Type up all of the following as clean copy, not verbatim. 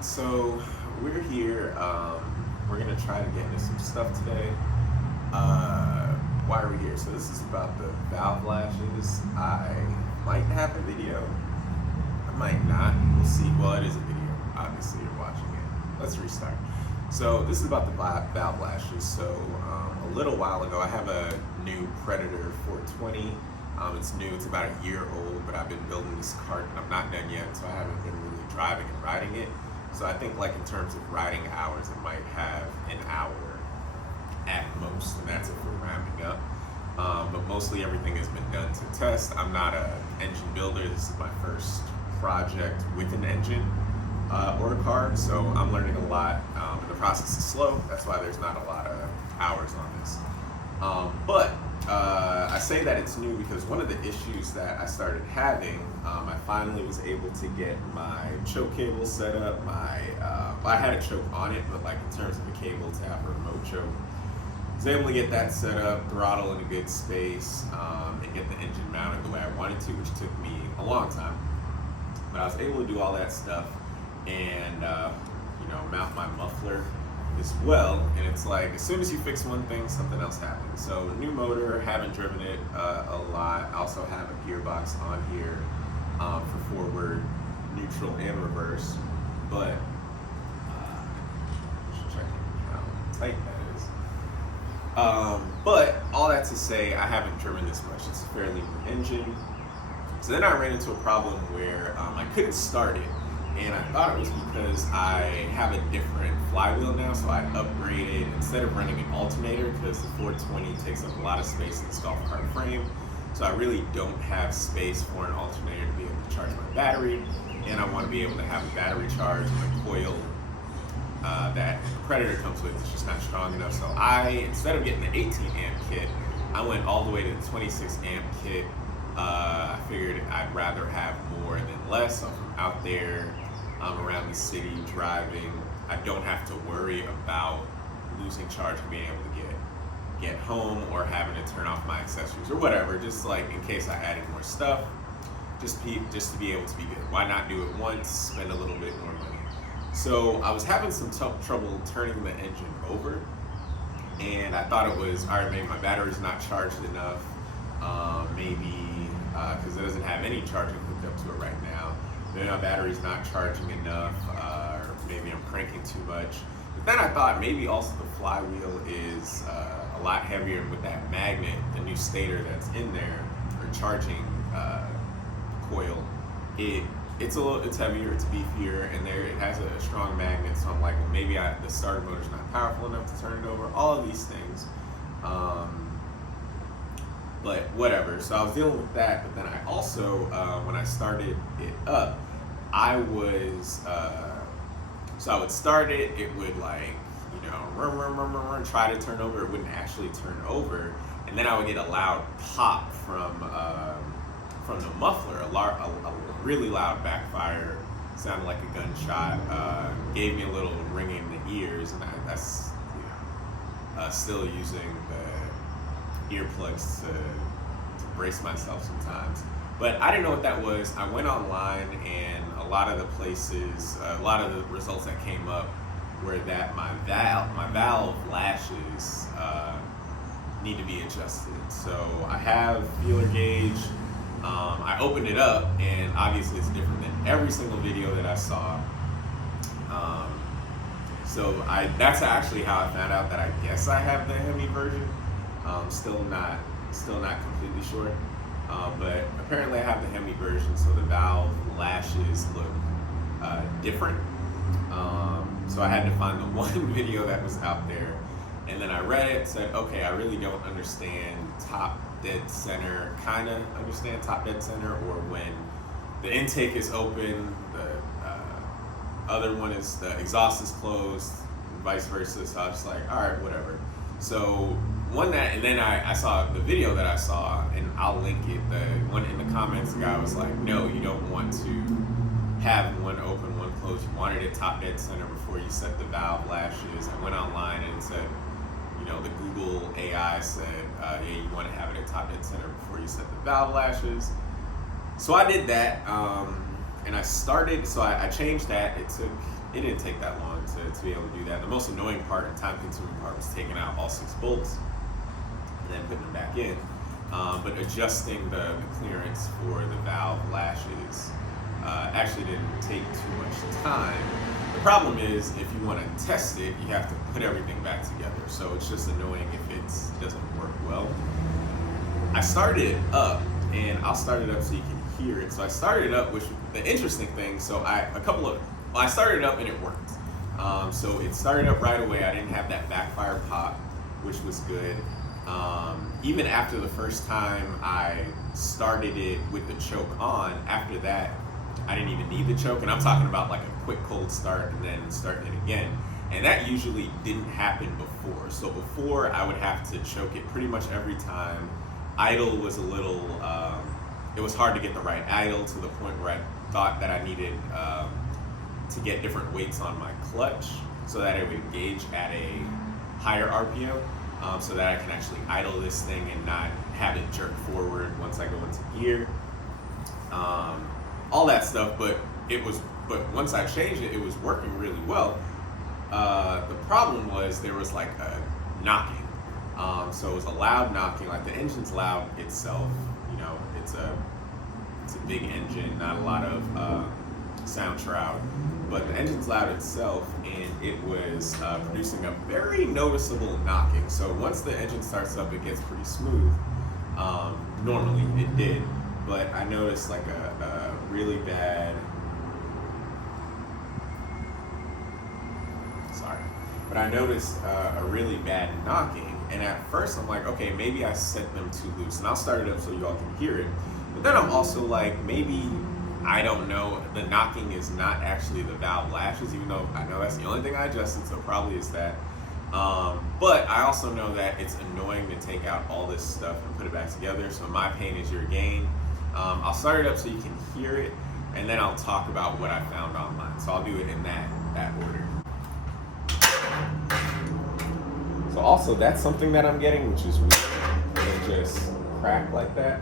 So we're here. We're gonna try to get into some stuff today. Why are we here? So this is about the valve lashes. I might have a video. I might not. We'll see. Well, it is a video. Obviously, you're watching it. Let's restart. So this is about the valve lashes. So a little while ago, I have a new Predator 420. It's new. It's about a year old, but I've been building this cart and I'm not done yet, so I haven't been really driving and riding it. So I think like in terms of riding hours, it might have an hour at most, and that's if we're ramping up. But mostly everything has been done to test. I'm not an engine builder. This is my first project with an engine or a car, so I'm learning a lot. And the process is slow. That's why there's not a lot of hours on this. But I say that it's new because one of the issues that I started having, I finally was able to get my choke cable set up. I had a choke on it, but like in terms of the cable to have a remote choke, I was able to get that set up, throttle in a good space, and get the engine mounted the way I wanted to, which took me a long time. But I was able to do all that stuff and mount my muffler as well, and it's like as soon as you fix one thing, something else happens. So new motor, haven't driven it a lot. I also have a gearbox on here for forward, neutral, and reverse, but just checking how tight that is. But all that to say, I haven't driven this much. It's a fairly new engine. So then I ran into a problem where I couldn't start it. And I thought it was because I have a different flywheel now, so I upgraded, instead of running an alternator, because the 420 takes up a lot of space in this golf cart frame, so I really don't have space for an alternator to be able to charge my battery, and I want to be able to have a battery charge, and the coil that the Predator comes with is just not strong enough. So instead of getting the 18 amp kit, I went all the way to the 26 amp kit. I figured I'd rather have more than less, so if I'm out there around the city driving, I don't have to worry about losing charge and being able to get home or having to turn off my accessories or whatever, just like in case I added more stuff, just to be able to be good. Why not do it once, spend a little bit more money? So I was having some trouble turning the engine over, and I thought it was, all right, maybe my battery's not charged enough, maybe because it doesn't have any charging hooked up to it right now. Maybe my battery's not charging enough, or maybe I'm cranking too much. But then I thought maybe also the flywheel is a lot heavier, and with that magnet, the new stator that's in there, or charging coil, it's heavier, it's beefier, and it has a strong magnet. So I'm like, well, maybe the starter motor's not powerful enough to turn it over. All of these things. But whatever, so I was dealing with that, but then I also, when I started it up, I would start it, it would like, try to turn over, it wouldn't actually turn over, and then I would get a loud pop from the muffler, a really loud backfire, sounded like a gunshot, gave me a little ringing in the ears, and that's still using the earplugs to brace myself sometimes. But I didn't know what that was. I went online, and a lot of the results that came up were that my valve lashes need to be adjusted. So I have feeler gauge. I opened it up, and obviously it's different than every single video that I saw. So that's actually how I found out that I guess I have the hemi version. Still not completely sure, but apparently I have the hemi version, so the valve lashes look different. So I had to find the one video that was out there, and then I read it, said, okay, I really don't understand top dead center, kind of understand top dead center, or when the intake is open, the other one is, the exhaust is closed, and vice versa. So I was like, all right, whatever. So and then I saw the video that I saw, and I'll link it. The one in the comments, the guy was like, no, you don't want to have one open, one closed. You wanted it top dead center before you set the valve lashes. I went online and it said, the Google AI said, yeah, you want to have it at top dead center before you set the valve lashes. So I did that, and I started, so I changed that. It didn't take that long to be able to do that. The most annoying part and time consuming part was taking out all 6 bolts and then putting them back in. But adjusting the clearance for the valve lashes actually didn't take too much time. The problem is, if you want to test it, you have to put everything back together. So it's just annoying if it doesn't work well. I started it up, and I'll start it up so you can hear it. So I started it up, which the interesting thing, so I started it up and it worked. So it started up right away. I didn't have that backfire pop, which was good. Even after the first time I started it with the choke on, after that, I didn't even need the choke. And I'm talking about like a quick cold start and then starting it again. And that usually didn't happen before. So before, I would have to choke it pretty much every time. Idle was a little, it was hard to get the right idle, to the point where I thought that I needed to get different weights on my clutch so that it would engage at a higher RPM, so that I can actually idle this thing and not have it jerk forward once I go into gear. All that stuff, but once I changed it, it was working really well. The problem was there was like a knocking. So it was a loud knocking, like the engine's loud itself, it's a big engine, not a lot of sound shroud, but the engine's loud itself, and it was producing a very noticeable knocking. So once the engine starts up, it gets pretty smooth. Normally it did, but I noticed like a really bad, I noticed a really bad knocking. And at first I'm like, okay, maybe I set them too loose, and I'll start it up so y'all can hear it. But then I'm also like, maybe, I don't know, the knocking is not actually the valve lashes, even though I know that's the only thing I adjusted, so probably is that. But I also know that it's annoying to take out all this stuff and put it back together, so my pain is your gain. I'll start it up so you can hear it, and then I'll talk about what I found online. So I'll do it in that order. So also, that's something that I'm getting, which is weird. It just crack like that.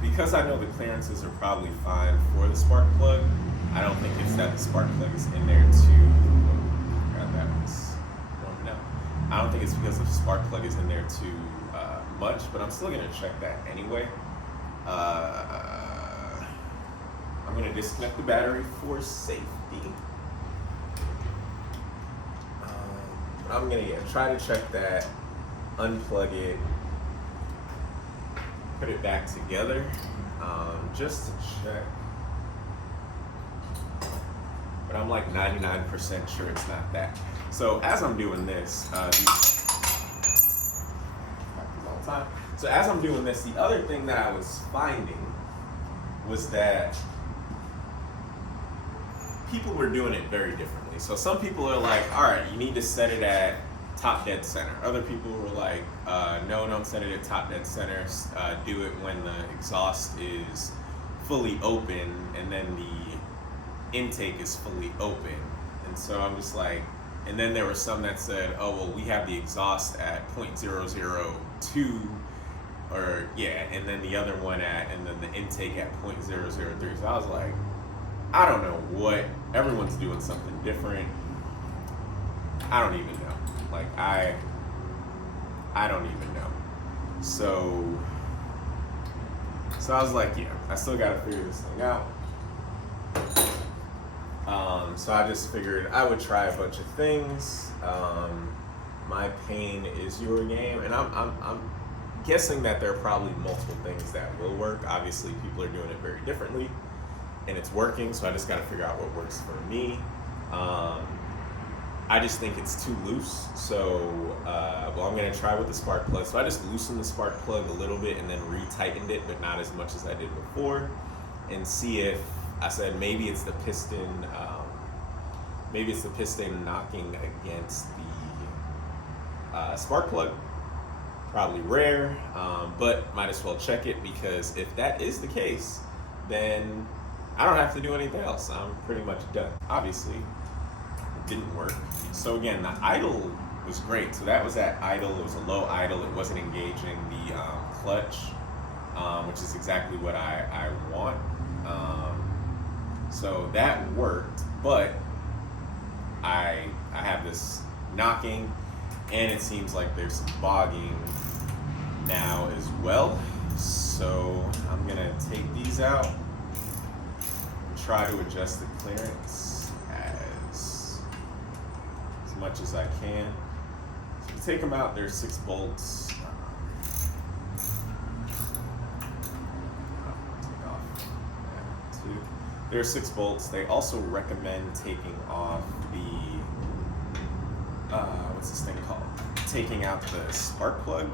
Because I know the clearances are probably fine for the spark plug, I don't think it's that the spark plug is in there I don't think it's because the spark plug is in there too much, but I'm still gonna check that anyway. I'm gonna disconnect the battery for safety. I'm gonna try to check that, unplug it, put it back together, just to check. But I'm like 99% sure it's not that. So as I'm doing this, So as I'm doing this, the other thing that I was finding was that people were doing it very differently. So some people are like, all right, you need to set it at top dead center. Other people were like, no, don't set it at top dead center. Do it when the exhaust is fully open and then the intake is fully open. And so I'm just like, and then there were some that said, oh, well, we have the exhaust at 0.002, or yeah, and then the other one and then the intake at 0.003. So I was like, I don't know what, everyone's doing something different. I don't even know. Like, I don't even know. So I was like, yeah, I still gotta figure this thing out. So I just figured I would try a bunch of things. My pain is your game, and I'm guessing that there are probably multiple things that will work. Obviously, people are doing it very differently, and it's working, so I just got to figure out what works for me. I just think it's too loose, so I'm going to try with the spark plug. So I just loosened the spark plug a little bit and then re-tightened it, but not as much as I did before, and see if, I said maybe it's the piston, knocking against the spark plug. Probably rare, but might as well check it, because if that is the case, then I don't have to do anything else. I'm pretty much done. Obviously, it didn't work. So again, the idle was great. So that was at idle. It was a low idle. It wasn't engaging the clutch, which is exactly what I want. So that worked, but I have this knocking, and it seems like there's some bogging now as well. So I'm gonna take these out and try to adjust the clearance as much as I can. So to take them out, there's 6 bolts. Take off that too. There are 6 bolts. They also recommend taking off the what's this thing called? Taking out the spark plug.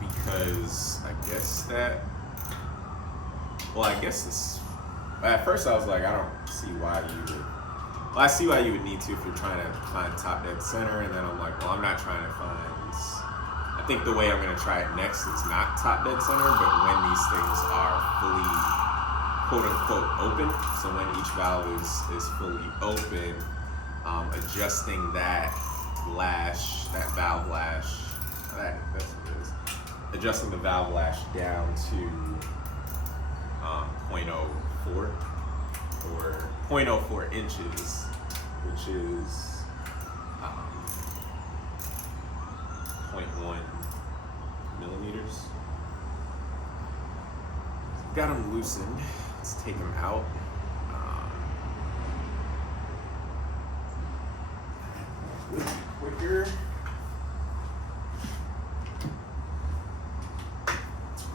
Because I guess this, at first I was like, I don't see why you would, well, I see why you would need to if you're trying to find top dead center, and then I'm like, well, I'm not trying to find, I think the way I'm going to try it next is not top dead center, but when these things are fully quote unquote open, so when each valve is fully open, adjusting that lash, that valve lash, that's what it is, adjusting the valve lash down to 0.04 or 0.04 inches, which is 0.1 millimeters. Got them loosened. Let's take them out. Quicker.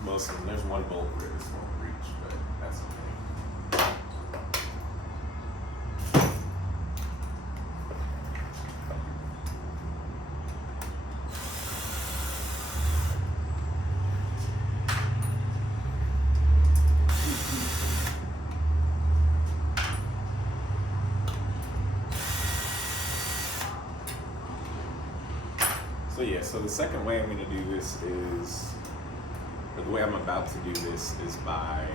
Most of them. There's one bolt where this won't reach, but that's okay. So yeah, so the second way I'm going to do this is, or the way I'm about to do this is by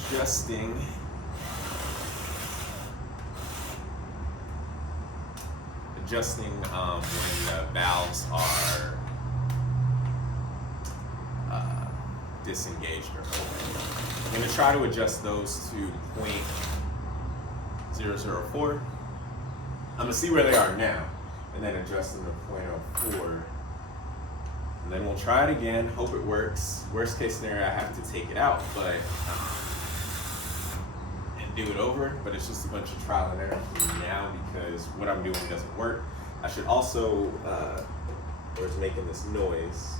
adjusting when the valves are disengaged or open. I'm going to try to adjust those to 0.004. I'm going to see where they are now, and then adjust them to 0.04. And then we'll try it again, hope it works. Worst case scenario, I have to take it out, but and do it over, but it's just a bunch of trial and error for me now because what I'm doing doesn't work. I should also, it's making this noise,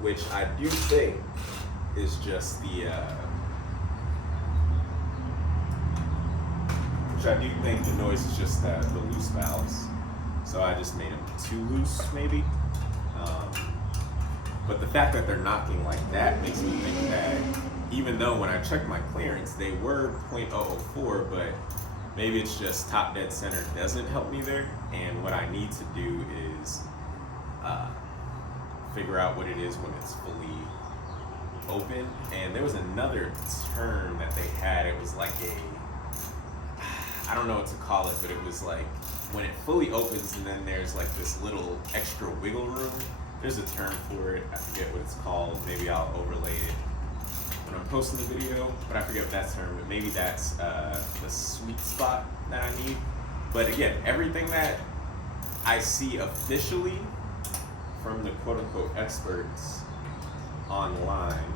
which I do think is just the, noise is just the loose valves. So I just made them too loose, maybe. But the fact that they're knocking like that makes me think that even though when I checked my clearance, they were 0.004, but maybe it's just top dead center doesn't help me there. And what I need to do is figure out what it is when it's fully open. And there was another term that they had. It was like I don't know what to call it, but it was like when it fully opens and then there's like this little extra wiggle room. There's a term for it. I forget what it's called. Maybe I'll overlay it when I'm posting the video, but I forget that term. But maybe that's the sweet spot that I need. But again, everything that I see officially from the quote-unquote experts online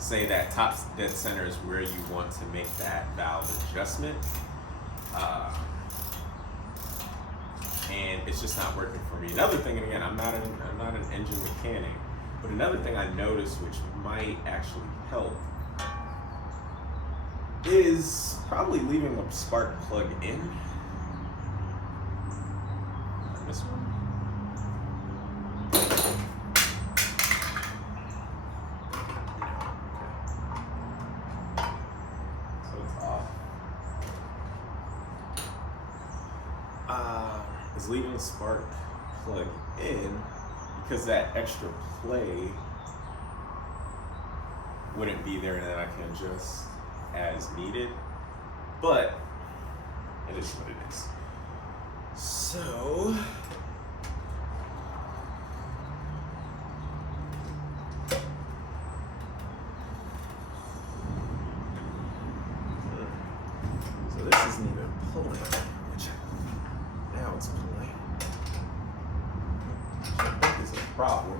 say that top dead center is where you want to make that valve adjustment. And it's just not working for me. Another thing, and again, I'm not an engine mechanic, but another thing I noticed which might actually help is probably leaving a spark plug in. This one. So it's off. Is leaving the spark plug in because that extra play wouldn't be there and then I can adjust as needed, but it is what it is. So this isn't even pulling, which now it's pulling, which I think is a problem.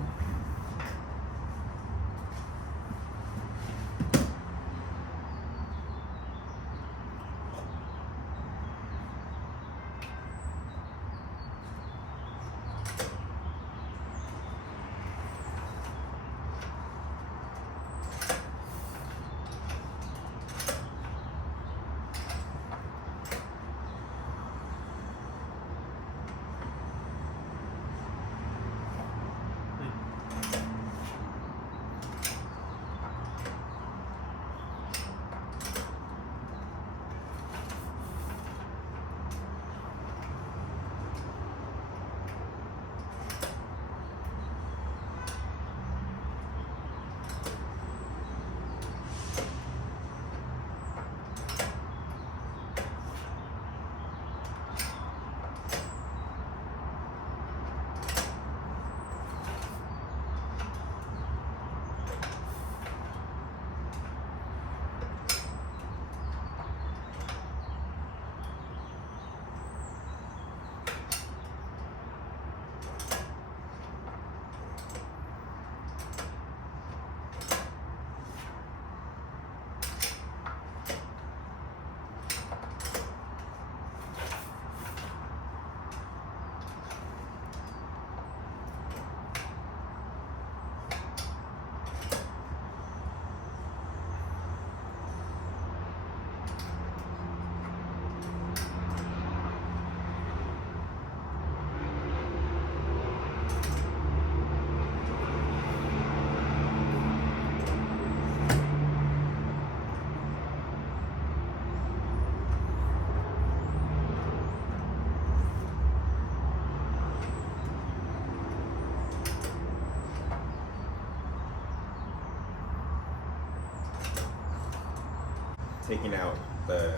Taking out the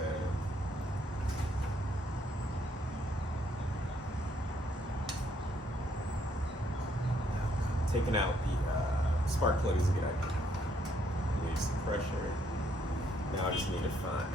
spark plug is a good idea. Release the pressure. Now I just need to find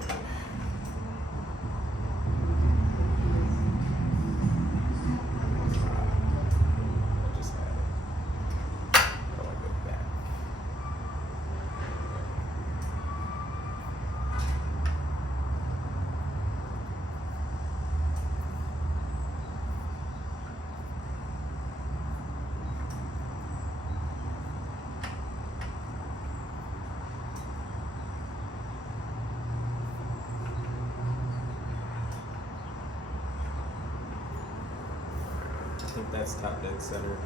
I think that's top dead center.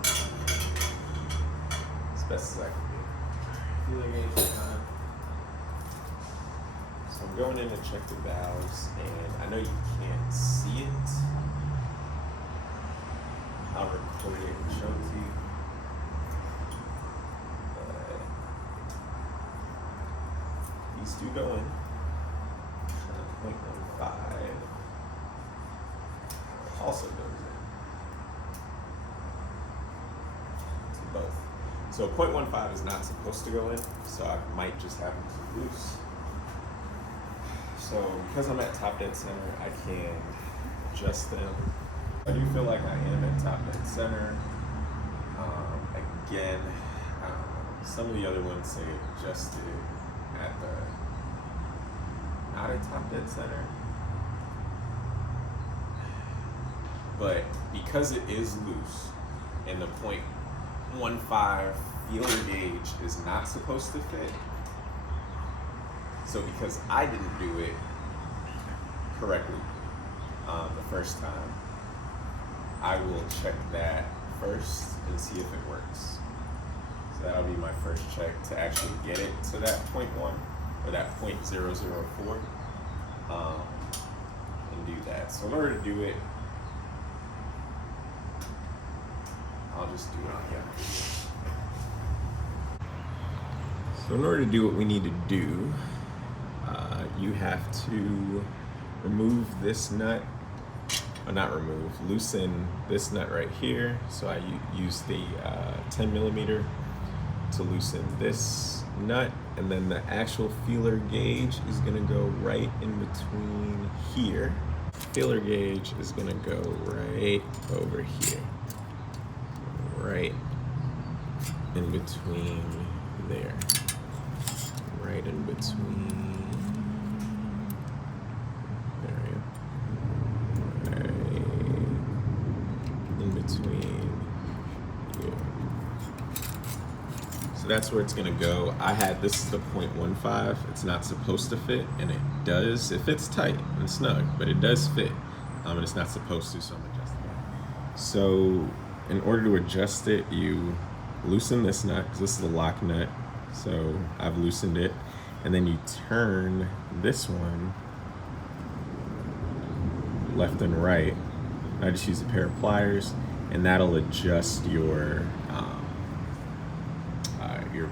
As best as I can do. Feeling anything on. So I'm going in to check the valves, and I know you can't see it. I'll record it and show it to you. But these do go in. 0.15 also goes in. Both. So 0.15 is not supposed to go in, so I might just have them too loose. So because I'm at top dead center, I can adjust them. I do feel like I am at top dead center. Again, some of the other ones say adjusted at the, not at top dead center, but because it is loose and the .15 feeler gauge is not supposed to fit, so because I didn't do it correctly the first time, I will check that first and see if it works. So that'll be my first check to actually get it to that .1 or that .004, and do that. So in order to do it, I'll just do it on here. So in order to do what we need to do, you have to remove this nut, or not remove, loosen this nut right here. So I use the 10 millimeter to loosen this nut, and then the actual feeler gauge is gonna go right in between here. Feeler gauge is gonna go right over here, right in between there, right in between. So that's where it's gonna go. This is the .15. It's not supposed to fit, and it does. It fits tight and snug, but it does fit, and it's not supposed to, so I'm adjusting it. So in order to adjust it, you loosen this nut, because this is the lock nut. So I've loosened it, and then you turn this one left and right. I just use a pair of pliers, and that'll adjust your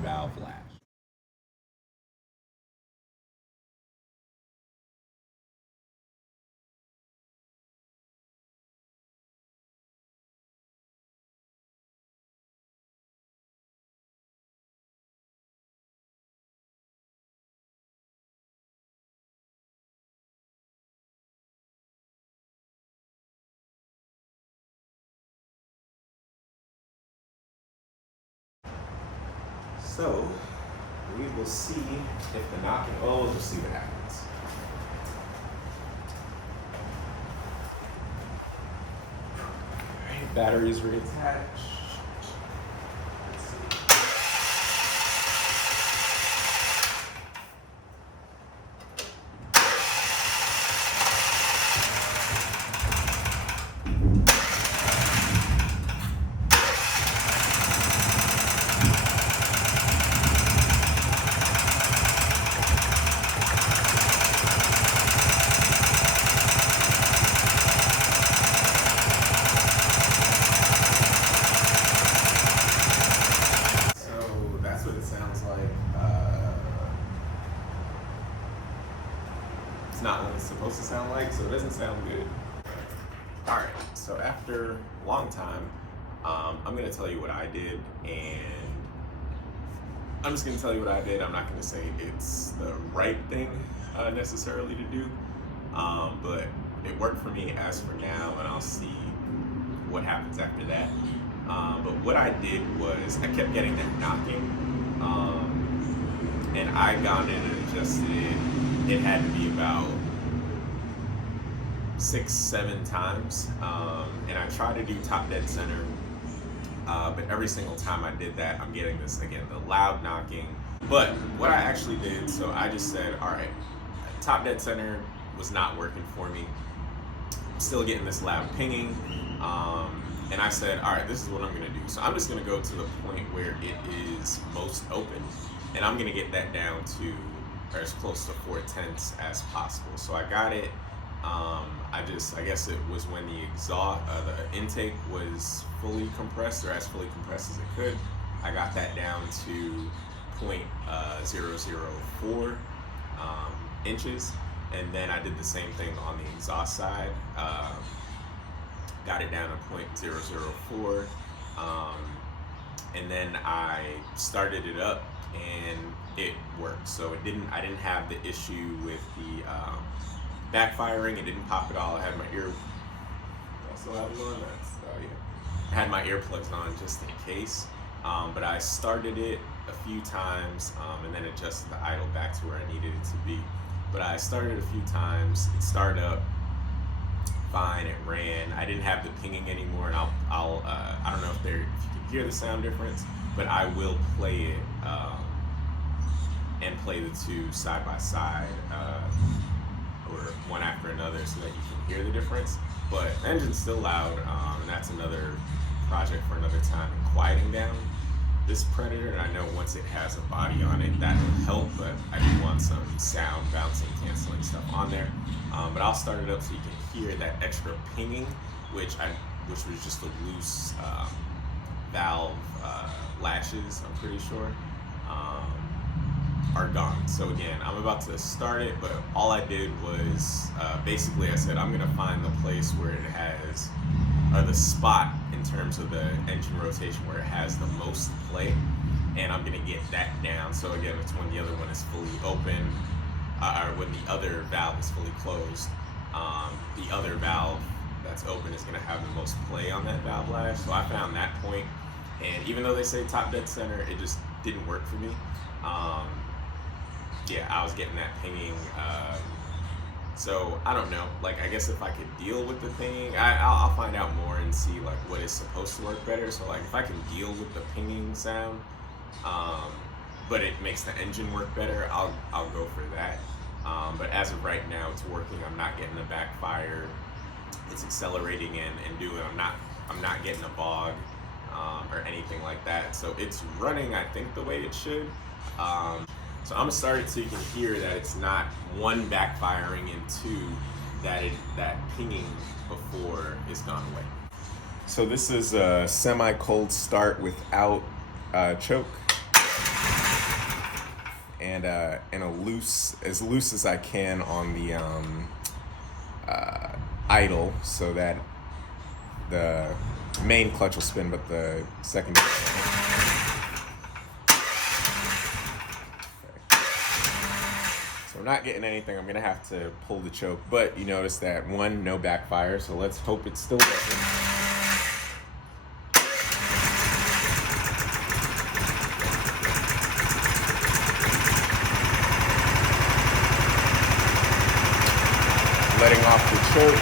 valve lash. So we will see if the knocking, we'll just see what happens. All right, battery is reattached. Let's see. Not what it's supposed to sound like, so it doesn't sound good. All right, so after a long time, I'm gonna tell you what I did, and I'm just gonna tell you what I did. I'm not gonna say it's the right thing necessarily to do, but it worked for me as for now, and I'll see what happens after that. But what I did was I kept getting that knocking, and I gone in and adjusted it. It had to be about 6-7 times, and I tried to do top dead center, but every single time I did that, I'm getting this again, the loud knocking. But what I actually did, so I just said, all right, top dead center was not working for me. I'm still getting this loud pinging, and I said, all right, this is what I'm gonna do. So I'm just gonna go to the point where it is most open, and I'm gonna get that down to or as close to 4/10 as possible. So I got it. I guess it was when the exhaust, the intake was fully compressed, or as fully compressed as it could. I got that down to .004 inches, and then I did the same thing on the exhaust side. Got it down to .004, and then I started it up, and it worked. So I didn't have the issue with the backfiring. It didn't pop at all. I had my ear. I still have it on. I had my earplugs on just in case. But I started it a few times, and then adjusted the idle back to where I needed it to be. But I started a few times. It started up fine. It ran. I didn't have the pinging anymore, and I don't know if you can hear the sound difference, but I will play it and play the two side by side or one after another so that you can hear the difference. But the engine's still loud, and that's another project for another time. And quieting down this Predator, and I know once it has a body on it, that will help, but I do want some sound bouncing, canceling stuff on there. But I'll start it up so you can hear that extra pinging, which was just a loose valve lashes, I'm pretty sure, are gone. So again, I'm about to start it, but all I did was basically I said I'm gonna find the place where it has, or the spot in terms of the engine rotation where it has the most play, and I'm gonna get that down. So again, it's when the other one is fully open, or when the other valve is fully closed. The other valve that's open is gonna have the most play on that valve lash. So I found that point, and even though they say top dead center, it just didn't work for me. Yeah, I was getting that pinging. So I don't know. Like, I guess if I could deal with the pinging, I'll find out more and see like what is supposed to work better. So like if I can deal with the pinging sound, but it makes the engine work better, I'll go for that. But as of right now, it's working. I'm not getting a backfire. It's accelerating and doing. I'm not getting a bog or anything like that. So it's running, I think, the way it should. So I'm gonna start it so you can hear that it's not one backfiring and two that pinging before it's gone away. So this is a semi-cold start without choke, and a loose as I can on the idle, so that the main clutch will spin, but the secondary. So I'm not getting anything. I'm gonna have to pull the choke, but you notice that one, no backfire, so let's hope it still doesn't. Letting off the choke.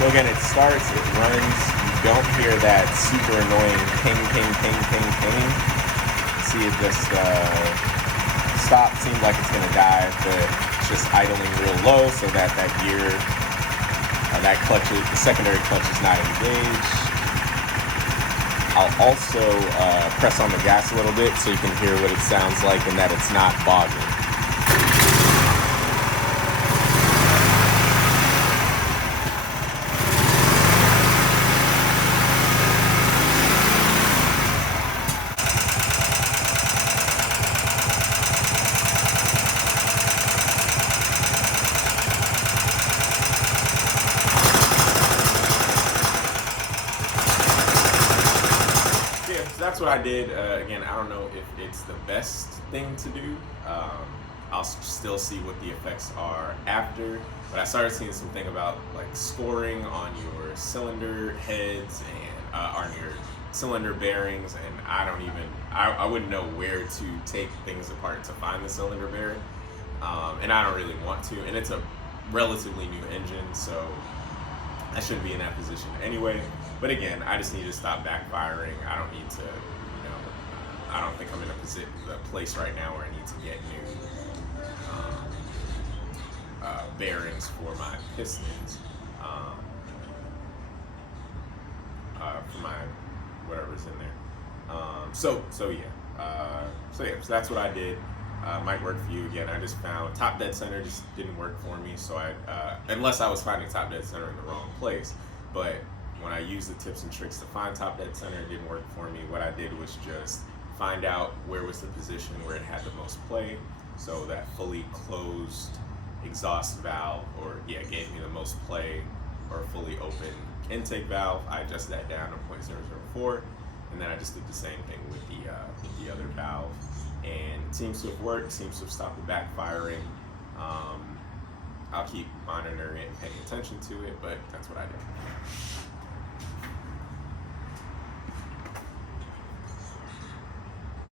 So again, it starts, it runs, you don't hear that super annoying ping, ping, ping, ping, ping. See it just stop, seems like it's gonna die, but it's just idling real low so that gear, that clutch, the secondary clutch is not engaged. I'll also press on the gas a little bit so you can hear what it sounds like and that it's not bogging. That's what I did. Again, I don't know if it's the best thing to do. I'll still see what the effects are after, but I started seeing something about like scoring on your cylinder heads and on your cylinder bearings, and I wouldn't know where to take things apart to find the cylinder bearing, and I don't really want to, and it's a relatively new engine, so I shouldn't be in that position anyway. But again, I just need to stop backfiring. I don't need to, I don't think I'm in a place right now where I need to get new bearings for my pistons, for my whatever's in there. So that's what I did. Might work for you. Again, I just found top dead center just didn't work for me, so unless I was finding top dead center in the wrong place. But when I used the tips and tricks to find top dead center, it didn't work for me. What I did was just find out where was the position where it had the most play, so that fully closed exhaust valve, or gave me the most play, or fully open intake valve. I adjusted that down to 0.004, and then I just did the same thing with the other valve, and it seems to have worked. Seems to have stopped the backfiring. I'll keep monitoring it and paying attention to it, but that's what I did.